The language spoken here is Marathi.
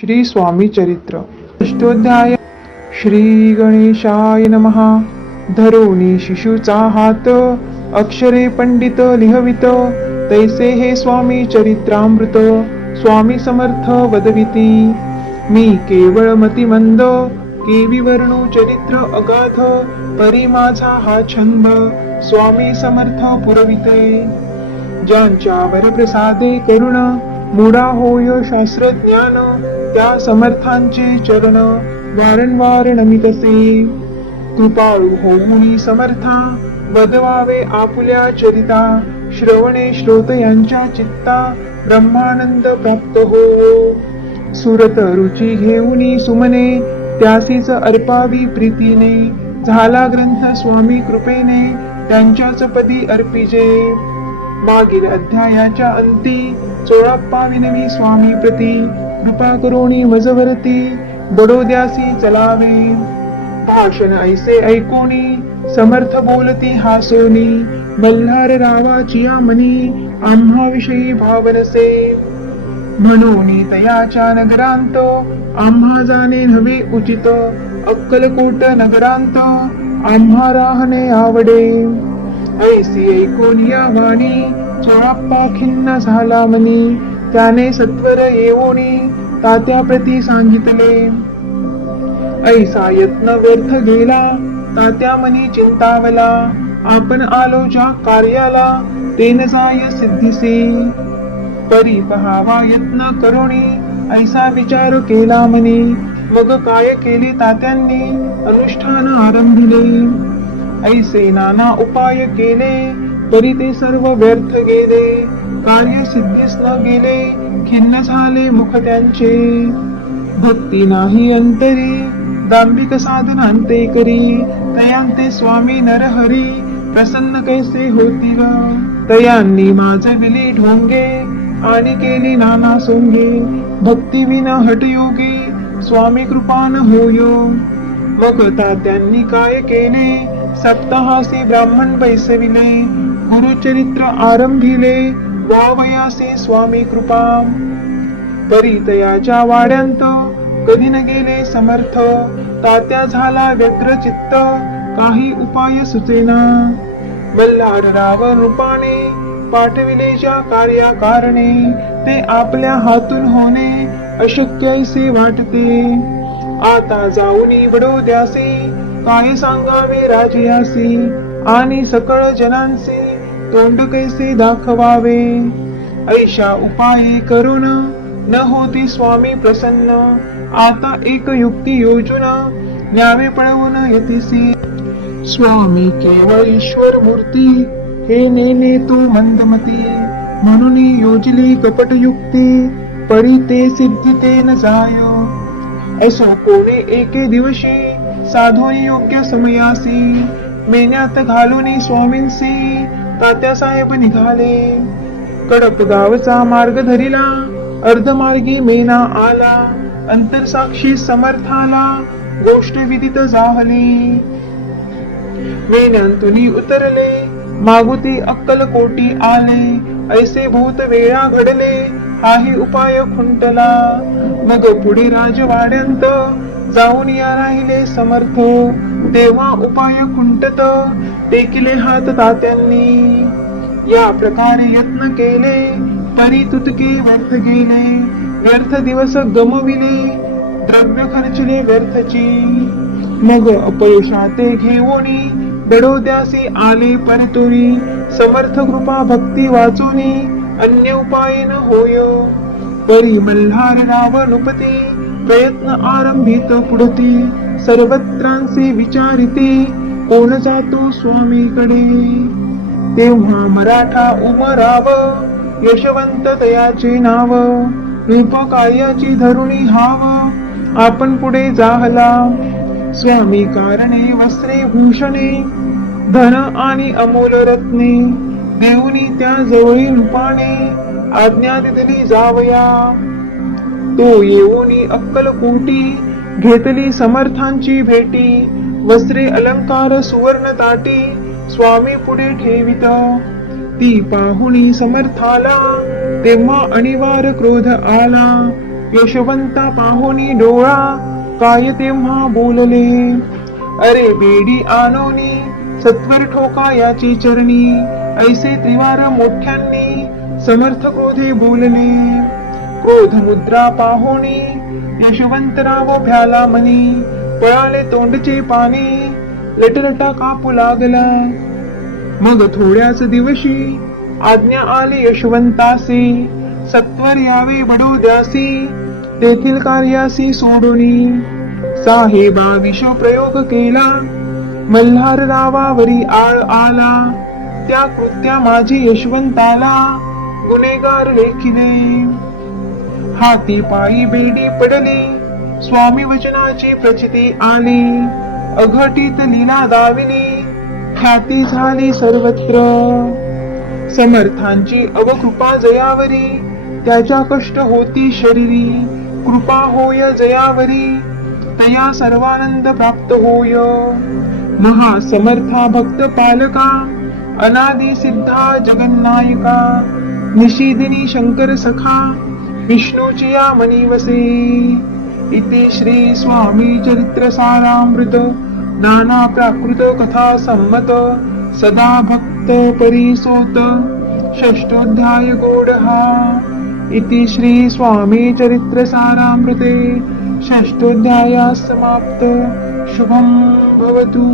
श्री स्वामी चरित्र अष्टोध्याय। श्री गणेशाय नमः। धरोनी शिशुचा हात, अक्षरे पंडित लिहवित, तैसे हे स्वामी चरित्रामृत, स्वामी समर्थ वदविती। मी केवळ मतिमंद, केवी वर्णू चरित्र अगाध, परी माझा हा छंद, स्वामी समर्थ पुरविते। ज्यांच्यावर प्रसादे करुण, मुडा होय शास्त्रज्ञान, त्या समर्थांचे चरण वारंवार नमितसे। कृपाळू हो मुनी समर्था, वदवावे आपुल्या चरिता, श्रवणे श्रोत यांच्या चित्ता, ब्रह्मानंद प्राप्त हो। सुरत रुची घेऊनी सुमने, त्यासीच अर्पावी प्रीतीने, झाला ग्रंथ स्वामी कृपेने, त्यांच्याच पदी अर्पिजे। मागील अध्यायाच्या अंती 16 विनवी स्वामी प्रती, कृपा करोनी मजवरती, बडोद्यासी चलावे। भाषण ऐसे ऐकोनी, समर्थ बोलती हासोनी, मल्हार रावाची मनी, आम्हाविषयी भावनसे। म्हणून तयाच्या नगरांत, आम्हा जाणे नव्हे उचित, अक्कलकोट नगरांत, आम्हा राहणे आवडे। ऐसी ऐकोनिया वाणी, चोळाप्पा खिन्न झाला मनी, त्याने सत्वर येवोनी, तात्याप्रती सांगितले। ऐसा यत्न व्यर्थ गेला, तात्या मनी चिंतावला, आपण आलो ज्या कार्याला, तेन जाय सिद्धीसी। परी पहावा यत्न करोनी, ऐसा विचार केला मनी, मग काय केले तात्यांनी, अनुष्ठान आरंभिले। ऐसे नाना उपाय केले, परी ते सर्व व्यर्थ गेले, कार्य सिद्धीस न गेले, खिन्न झाले मुख त्यांचे। भक्ती नाही अंतरी, दांभिक साधनांते करी, तयांते स्वामी नरहरी, प्रसन्न कैसे होतील। तयांनी माझविले ढोंगे, आणि केली नाना सोंगे, भक्ती विना हटयोगी, स्वामी कृपान होयो। मग तात्यांनी काय केले, सप्ताहासी ब्राह्मण बैसविले, गुरुचरित्र आरंभिले, वावयासे स्वामी कृपा। परितयाच्या वाड्यांत, कधी न गेले समर्थ, तात्या झाला व्यग्र चित्त, काही उपाय सुचेना। मल्हार राव रूपाने, पाठविले ज्या कार्याकारणे, ते आपल्या हातून होणे, अशक्य ऐसे वाटते। आता जाऊनी बडोद्यासी, काय सांगावे राजयासी, आणि सकळ जनांसी, तोंड कैसे दाखवावे। ऐशा उपाये करून, न होती स्वामी प्रसन्न, आता एक युक्ती योजून, न्यावे पळवून यतीसी। स्वामी केवळ ईश्वर मूर्ती, हे नेने तू मंदमती, म्हणून योजली कपट युक्ती, परी ते सिद्धीते न जाय। ऐसो कोणे एके दिवशी, साधोनी योग्य समयासी, मेन्यात घालून स्वामींसी, तात्यासाहेब निघाले। कडप गावचा मार्ग धरिला, अर्धमार्गी मेना आला, अंतरसाक्षी समर्थाला, गोष्ट विदित जाहली। मेन्यांतुनी उतरले, मागुती अक्कलकोटी आले, ऐसे भूत वेळा घडले, हाही उपाय खुंटला। मग पुढे राजवाड्यांत, जाऊन या राहिले समर्थ, तेव्हा उपाय खुंटत, टेकिले हात तात्यांनी। या प्रकारे यत्न केले, परी तुतके व्यर्थ गेले, व्यर्थ दिवस गमविले, द्रव्य खर्चले व्यर्थची। मग अपयशाते घेऊनी, बडोद्यासी आले परतुनी, समर्थ कृपा भक्ती वाचुनी, अन्य उपाय न होय। परी मल्हार राव नृपती, प्रयत्न आरंभित पुढती, सर्वत्रांचे विचारिते, कोण जातो स्वामीकडे। तेव्हा मराठा उमराव, यशवंत तयाचे नाव, रूप कार्याची धरुणी हाव, आपण पुढे जाहला। स्वामी कारणे वस्त्रे भूषणे, धन आणि अमोल रत्ने, देऊनी त्या जवळी रूपाने, आज्ञा दिली जावया। तो येऊनी अक्कलकोटी, घेतली समर्थांची भेटी, वस्त्रे अलंकार सुवर्ण ताटी, स्वामी पुढे ठेवित। ती पाहुणी समर्थाला, तेव्हा अनिवार्य क्रोध आला, यशवंता पाहोनी डोळा काय तेव्हा बोलले, अरे बेडी आणोनी सत्वर ठोका याची चरणी, ऐसे त्रिवार मोठ्यांनी समर्थ क्रोधे बोलले. क्रोध मुद्रा पाहोनी यशवंतराव भ्याला मनी, पळाले तोंडचे पाणी लटलटा कापू लागला. मग थोड्याच दिवशी आज्ञा आली यशवंतासी, सत्वर यावे बडोद्यासी तेथील कार्यासी सोडूनी. साहेबा विष प्रयोग केला मल्हार रावावरी आळ आला, त्या कृत्या माझी यशवंताला गुन्हेगार लेखिले. हाती पायी बेडी पडली स्वामी वचनाची प्रचिती आली, अघटित लीला दाविली ख्याती झाली सर्वत्र. समर्थांची अवकृपा जयावरी त्याच्या कष्ट होती शरीरी, कृपा होय जयावरी तया सर्वानंद प्राप्त होय. महासमर्था भक्त पालका अनादि सिद्धा जगन्नायका, निशिदिनी शंकर सखा विष्णूची या मनी वसे. इति श्री स्वामी चरित्र सारामृत नाना प्राकृत कथा संमत सदा भक्त परिसोत षष्ठोध्याय गोडहा. इति श्री स्वामी चरित्र सारामृते षष्ठोध्याय समाप्त. शुभं भवतु.